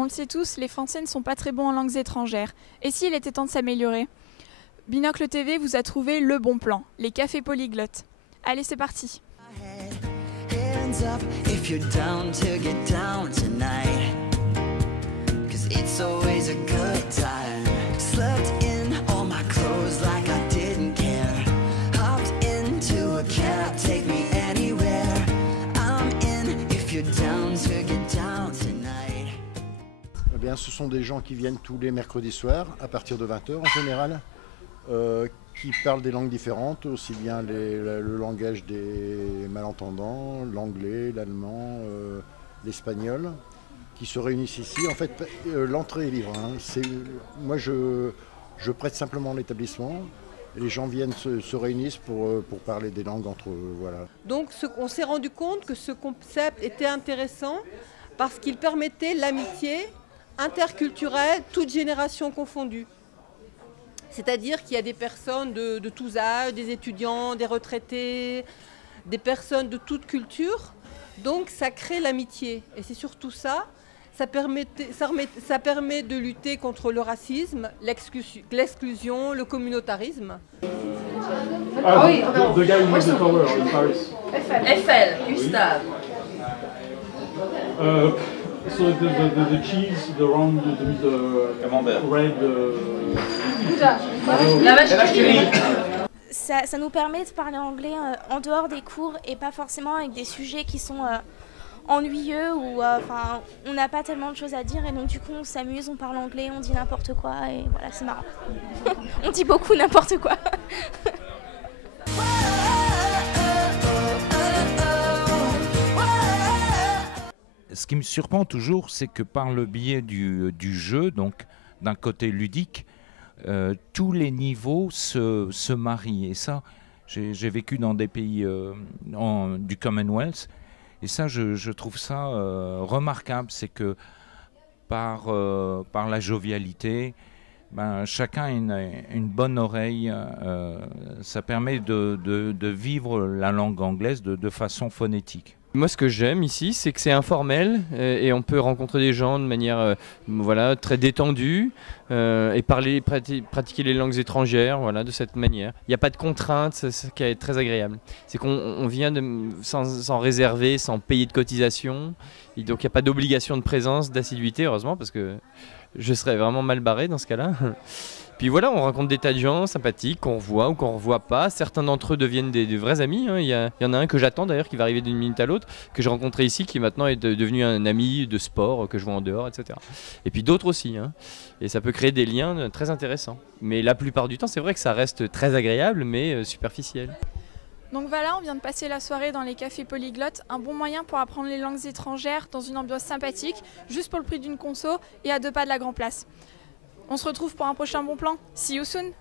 On le sait tous, les Français ne sont pas très bons en langues étrangères. Et s'il était temps de s'améliorer? Binocle TV vous a trouvé le bon plan, les cafés polyglottes. Allez, c'est parti. Hands up if you're down to get down tonight, 'cause it's always a good time. Slept in all my clothes like I didn't care. Hopped into a cab, take me anywhere. I'm in if you're down to get down tonight. Eh bien, ce sont des gens qui viennent tous les mercredis soirs à partir de 20 h en général, qui parlent des langues différentes, aussi bien le langage des malentendants, l'anglais, l'allemand, l'espagnol, qui se réunissent ici. En fait, l'entrée est libre. Moi, je prête simplement l'établissement. Et les gens viennent se réunissent pour parler des langues entre eux. Voilà. Donc on s'est rendu compte que ce concept était intéressant parce qu'il permettait l'amitié interculturelle, toutes générations confondues. C'est-à-dire qu'il y a des personnes de tous âges, des étudiants, des retraités, des personnes de toute culture. Donc ça crée l'amitié. Et c'est surtout ça. Ça permet de lutter contre le racisme, l'exclusion, le communautarisme. Ah oui, the guy who made the tower in Paris. Eiffel, Gustave. So the cheese, the round, the Camembert. Red. La vache qui rit. Ça nous permet de parler anglais en dehors des cours et pas forcément avec des sujets qui sont ennuyeux ou on n'a pas tellement de choses à dire et donc du coup on s'amuse, on parle anglais, on dit n'importe quoi et voilà, c'est marrant. On dit beaucoup n'importe quoi. Ce qui me surprend toujours, c'est que par le biais du jeu, donc d'un côté ludique, tous les niveaux se marient. Et ça, j'ai vécu dans des pays du Commonwealth, et ça, je trouve ça remarquable. C'est que par la jovialité, chacun a une bonne oreille. Ça permet de vivre la langue anglaise de façon phonétique. Moi, ce que j'aime ici, c'est que c'est informel et on peut rencontrer des gens de manière très détendue et pratiquer les langues étrangères de cette manière. Il n'y a pas de contraintes, c'est ce qui est très agréable. C'est qu'on vient sans réserver, sans payer de cotisation. Et donc, il n'y a pas d'obligation de présence, d'assiduité, heureusement, parce que je serais vraiment mal barré dans ce cas-là. Puis voilà, on rencontre des tas de gens sympathiques qu'on revoit ou qu'on ne revoit pas. Certains d'entre eux deviennent des vrais amis. Il y en a un que j'attends d'ailleurs, qui va arriver d'une minute à l'autre, que j'ai rencontré ici, qui maintenant est devenu un ami de sport, que je vois en dehors, etc. Et puis d'autres aussi. Et ça peut créer des liens très intéressants. Mais la plupart du temps, c'est vrai que ça reste très agréable, mais superficiel. Donc voilà, on vient de passer la soirée dans les cafés polyglottes, un bon moyen pour apprendre les langues étrangères dans une ambiance sympathique, juste pour le prix d'une conso et à 2 pas de la Grand Place. On se retrouve pour un prochain bon plan. See you soon!